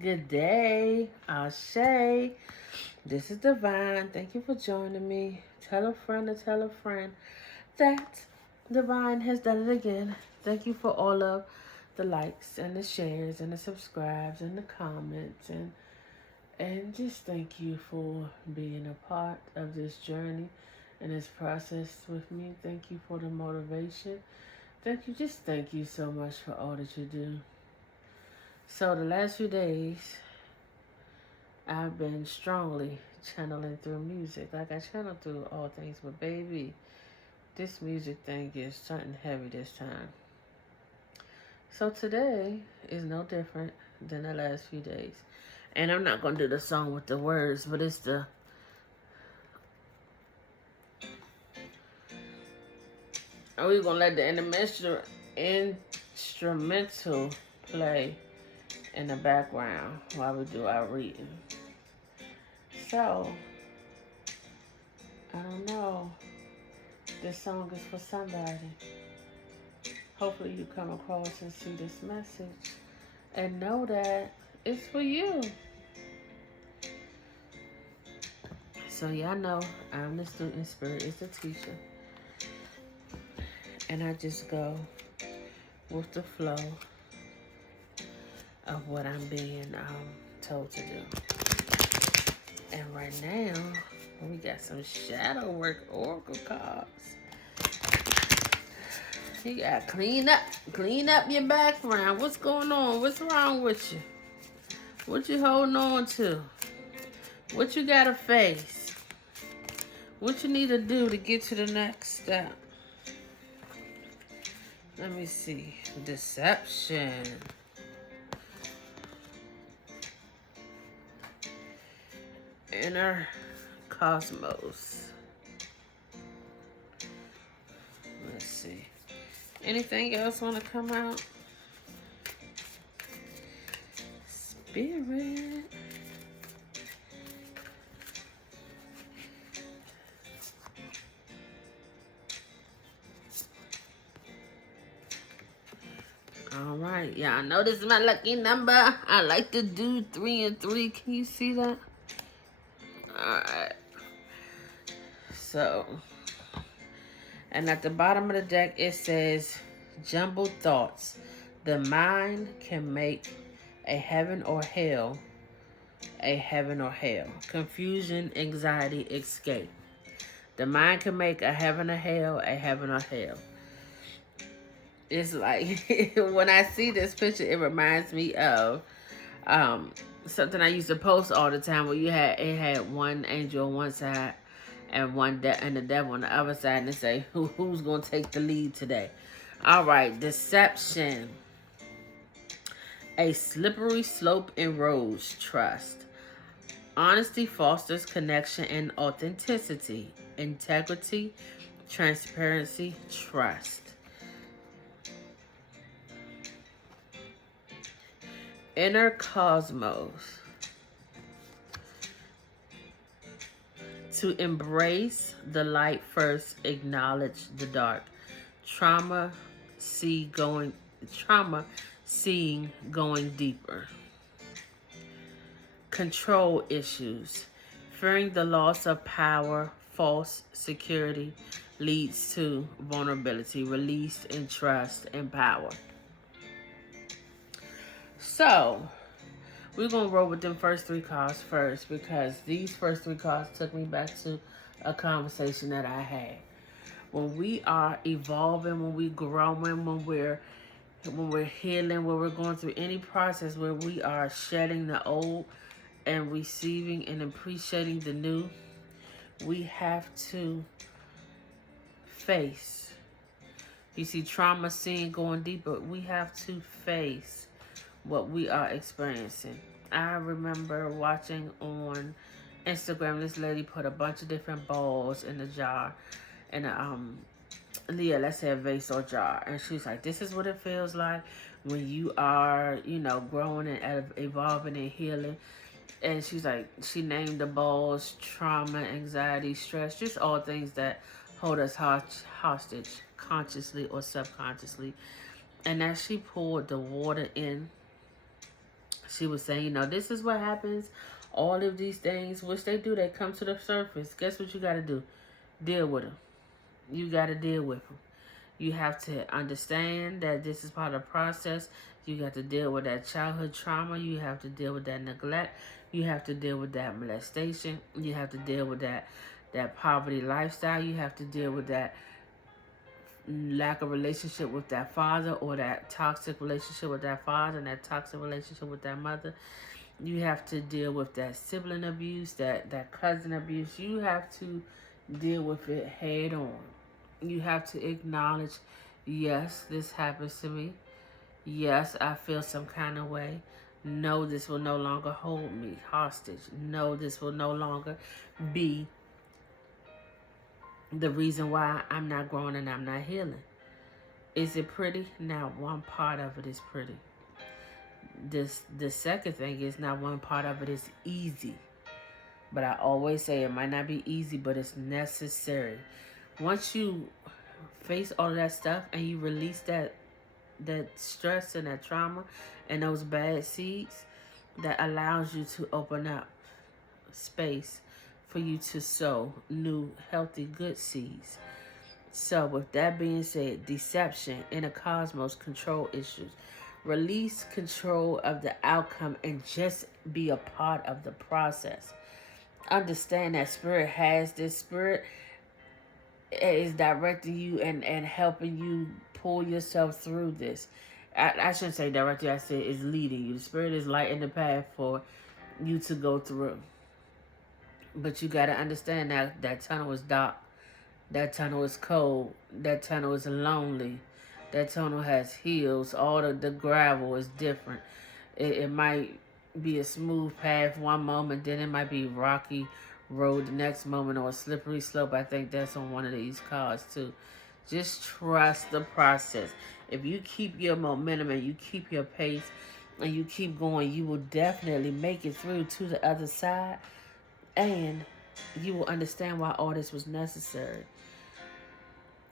Good day, Ashe. This is Divine. Thank you for joining me. Tell a friend to tell a friend that Divine has done it again. Thank you for all of the likes and the shares and the subscribes and the comments and just thank you for being a part of this journey and this process with me. Thank you for the motivation. Thank you so much for all that you do. So the last few days I've been strongly channeling through music. Like I channel through all things, but baby, this music thing is something heavy this time. So today is no different than the last few days. And I'm not gonna do the song with the words, but it's the we're gonna let the instrumental play in the background while we do our reading. So I don't know. This song is for somebody. Hopefully you come across and see this message and know that it's for you. So y'all know I'm the student, Spirit is the teacher. And I just go with the flow of what I'm being told to do. And right now, we got some shadow work oracle cards. You gotta clean up your background. What's going on? What's wrong with you? What you holding on to? What you gotta face? What you need to do to get to the next step? Let me see. Deception. Inner cosmos. Let's see. Anything else want to come out? Spirit. All right. Y'all know this is my lucky number. I like to do 3 and 3. Can you see that? All right. So, and at the bottom of the deck, it says, jumbled thoughts. The mind can make a heaven or hell a heaven or hell. Confusion, anxiety, escape. The mind can make a heaven or hell a heaven or hell. It's like, when I see this picture, it reminds me of something I used to post all the time where it had one angel on one side and and the devil on the other side, and they say who's gonna take the lead today. All right, deception. A slippery slope erodes trust. Honesty fosters connection and authenticity. Integrity, transparency, trust. Inner cosmos. To embrace the light first, acknowledge the dark. Trauma, seeing going deeper. Control issues. Fearing the loss of power, false security leads to vulnerability, release in trust and power. So, we're going to roll with them first 3 cards first because these first 3 cards took me back to a conversation that I had. When we are evolving, when we're growing, when we're healing, when we're going through any process where we are shedding the old and receiving and appreciating the new, we have to face. You see, trauma, seeing, going deeper. We have to face what we are experiencing. I remember watching on Instagram, this lady put a bunch of different balls in a jar, in a let's say a vase or jar, and she's like, this is what it feels like when you are, growing and evolving and healing. And she's like, she named the balls trauma, anxiety, stress, just all things that hold us hostage, consciously or subconsciously. And as she poured the water in, She was saying, you know, this is what happens. All of these things, which they do, they come to the surface. Guess what you got to do? Deal with them. You got to deal with them. You have to understand that this is part of the process. You got to deal with that childhood trauma. You have to deal with that neglect. You have to deal with that molestation. You have to deal with that poverty lifestyle. You have to deal with that lack of relationship with that father, or that toxic relationship with that father, and that toxic relationship with that mother. You have to deal with that sibling abuse, that cousin abuse. You have to deal with it head on. You have to acknowledge, yes, this happens to me. Yes, I feel some kind of way. No, this will no longer hold me hostage. No, this will no longer be the reason why I'm not growing and I'm not healing. Is it pretty? Not one part of it is pretty. The second thing is, not one part of it is easy. But I always say it might not be easy, but it's necessary. Once you face all of that stuff and you release that stress and that trauma and those bad seeds, that allows you to open up space for you to sow new, healthy, good seeds. So with that being said, deception, inner cosmos, control issues. Release control of the outcome and just be a part of the process. Understand that spirit has this. Spirit is directing you and helping you pull yourself through this. I shouldn't say directing, I said is leading you. The spirit is lighting the path for you to go through. But you got to understand that tunnel is dark. That tunnel is cold. That tunnel is lonely. That tunnel has hills. All the gravel is different. It might be a smooth path one moment, then it might be rocky road the next moment, or a slippery slope. I think that's on one of these cards too. Just trust the process. If you keep your momentum and you keep your pace and you keep going, you will definitely make it through to the other side, and you will understand why all this was necessary.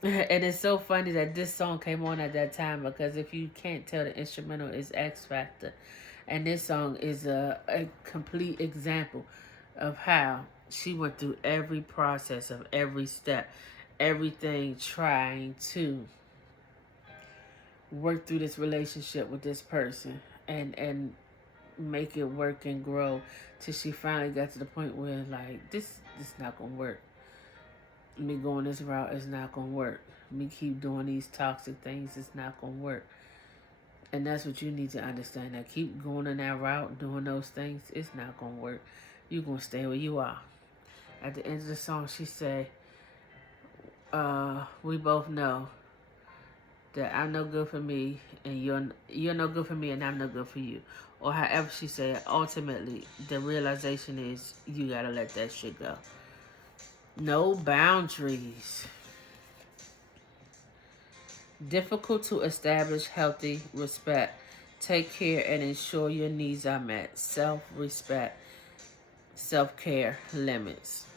And it's so funny that this song came on at that time, because if you can't tell, the instrumental is X Factor. And this song is a complete example of how she went through every process of every step, everything, trying to work through this relationship with this person and make it work and grow, till she finally got to the point where, like, this is not going to work. Me going this route is not going to work. Me keep doing these toxic things, it's not going to work. And that's what you need to understand. That keep going in that route, doing those things, it's not going to work. You're going to stay where you are. At the end of the song, she said, we both know that I'm no good for me, and you're no good for me, and I'm no good for you. Or however she said, ultimately, the realization is you got to let that shit go. No boundaries. Difficult to establish healthy respect. Take care and ensure your needs are met. Self-respect. Self-care. Limits.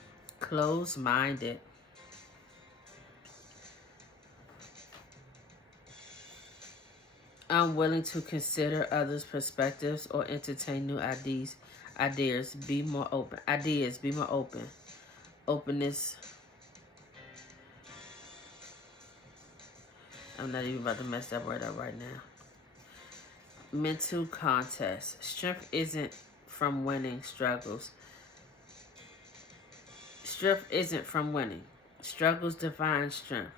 Close-minded. Unwilling to consider others' perspectives or entertain new ideas. Be more open. Be more open. Openness. I'm not even about to mess that word up right now. Mental contest. Strength isn't from winning struggles. Strength isn't from winning. Struggles define strength.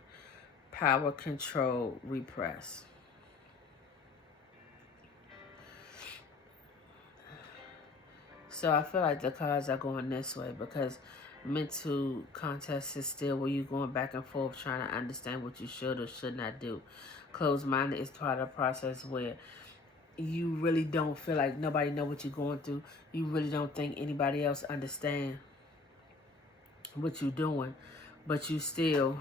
Power, control, repress. So I feel like the cards are going this way, because mental contest is still where you're going back and forth trying to understand what you should or should not do. Closed-minded is part of the process where you really don't feel like nobody know what you're going through. You really don't think anybody else understand what you're doing, but you still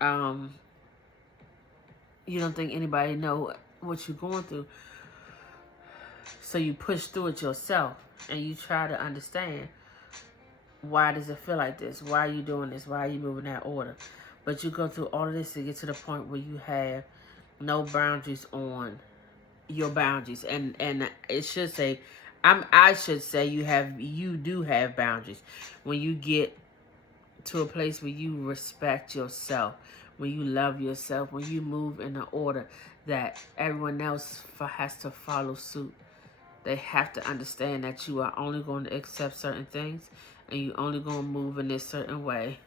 you don't think anybody know what you're going through. So you push through it yourself and you try to understand, why does it feel like this? Why are you doing this? Why are you moving that order? But you go through all of this to get to the point where you have no boundaries on your boundaries, and it should say, I should say you do have boundaries when you get to a place where you respect yourself, when you love yourself, when you move in an order that everyone else has to follow suit. They have to understand that you are only going to accept certain things, and you only going to move in this certain way.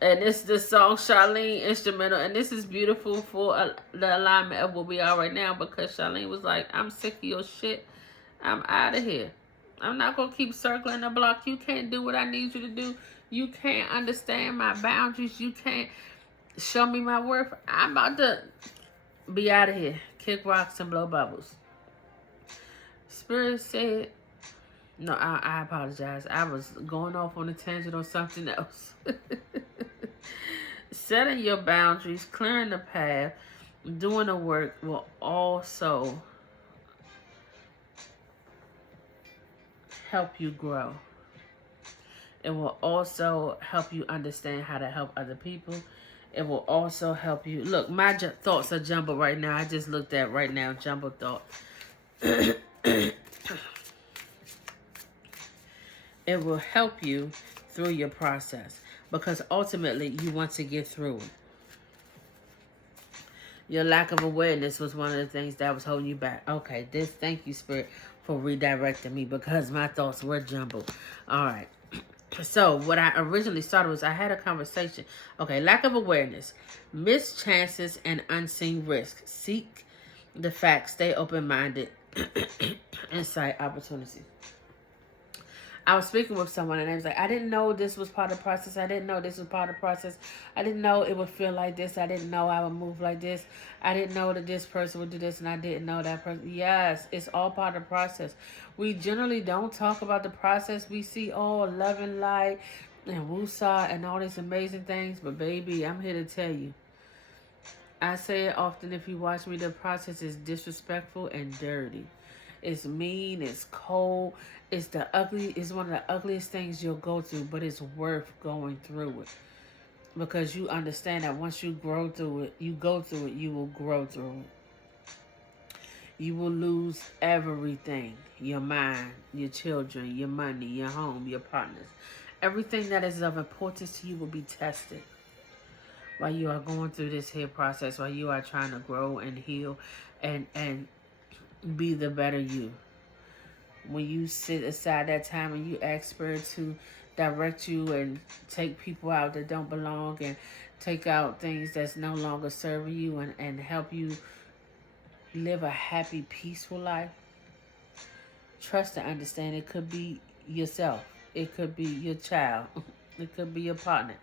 And it's the song Charlene instrumental, and this is beautiful for the alignment of where we are right now, because Charlene was like, I'm sick of your shit. I'm out of here. I'm not going to keep circling the block. You can't do what I need you to do. You can't understand my boundaries. You can't show me my worth. I'm about to be out of here. Kick rocks and blow bubbles. Spirit said, no, I apologize. I was going off on a tangent on something else. Setting your boundaries, clearing the path, doing the work will also help you grow. It will also help you understand how to help other people. It will also help you. Look, my thoughts are jumbled right now. I just looked at right now, jumbled thoughts. It will help you through your process, because ultimately you want to get through it. Your lack of awareness was one of the things that was holding you back. Okay, thank you, Spirit, for redirecting me, because my thoughts were jumbled. All right. So what I originally started was, I had a conversation. Okay, lack of awareness, missed chances, and unseen risks. Seek the facts, stay open-minded, and cite opportunities. I was speaking with someone, and they was like, I didn't know this was part of the process. I didn't know this was part of the process. I didn't know it would feel like this. I didn't know I would move like this. I didn't know that this person would do this, and I didn't know that person. Yes, it's all part of the process. We generally don't talk about the process. We see all love and light and woosah and all these amazing things. But baby, I'm here to tell you, I say it often, if you watch me, the process is disrespectful and dirty. It's mean, it's cold, it's one of the ugliest things you'll go through, but it's worth going through it. Because you understand that once you go through it, you will grow through it. You will lose everything. Your mind, your children, your money, your home, your partners. Everything that is of importance to you will be tested while you are going through this here process, while you are trying to grow and heal and be the better you. When you sit aside that time and you ask Spirit to direct you and take people out that don't belong, and take out things that's no longer serving you, and help you live a happy, peaceful life, trust and understand it could be yourself. It could be your child. It could be your partner.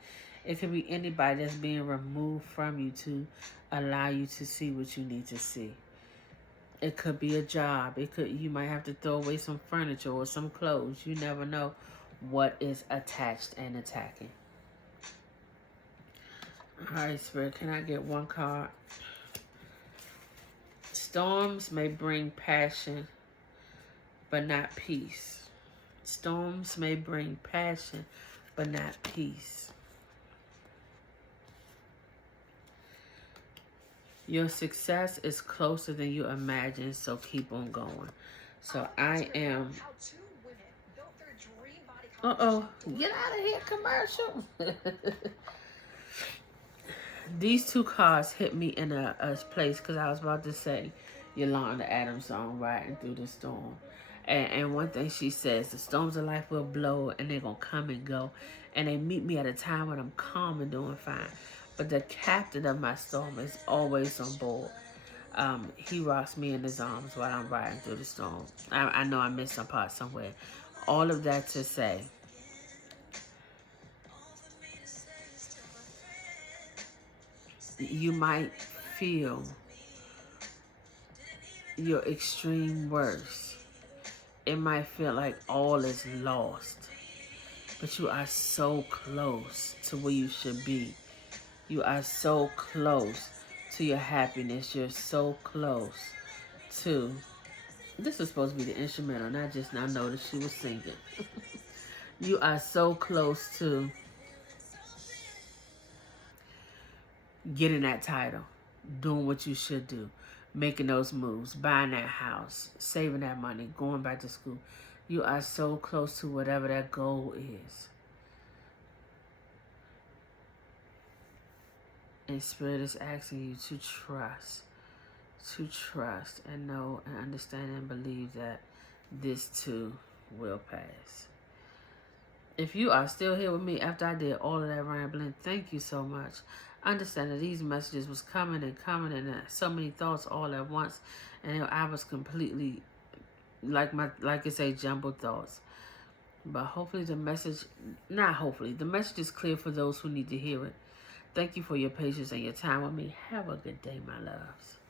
It could be anybody that's being removed from you to allow you to see what you need to see. It could be a job. You might have to throw away some furniture or some clothes. You never know what is attached and attacking. All right, Spirit, can I get one card? Storms may bring passion, but not peace. Storms may bring passion, but not peace. Your success is closer than you imagine, so keep on going. So I am... Uh-oh. Get out of here, commercial. These two cards hit me in a place, because I was about to say Yolanda Adams' song, Riding Through the Storm. And one thing she says, the storms of life will blow, and they're going to come and go. And they meet me at a time when I'm calm and doing fine. But the captain of my storm is always on board. He rocks me in his arms while I'm riding through the storm. I know I missed some part somewhere. All of that to say, you might feel your extreme worst. It might feel like all is lost. But you are so close to where you should be. You are so close to your happiness. You're so close to... This is supposed to be the instrumental, not just now notice she was singing. You are so close to getting that title, doing what you should do, making those moves, buying that house, saving that money, going back to school. You are so close to whatever that goal is. And Spirit is asking you to trust and know and understand and believe that this too will pass. If you are still here with me after I did all of that rambling, thank you so much. Understand that these messages was coming and so many thoughts all at once, and I was completely like I say, jumbled thoughts. But hopefully the message is clear for those who need to hear it. Thank you for your patience and your time with me. Have a good day, my loves.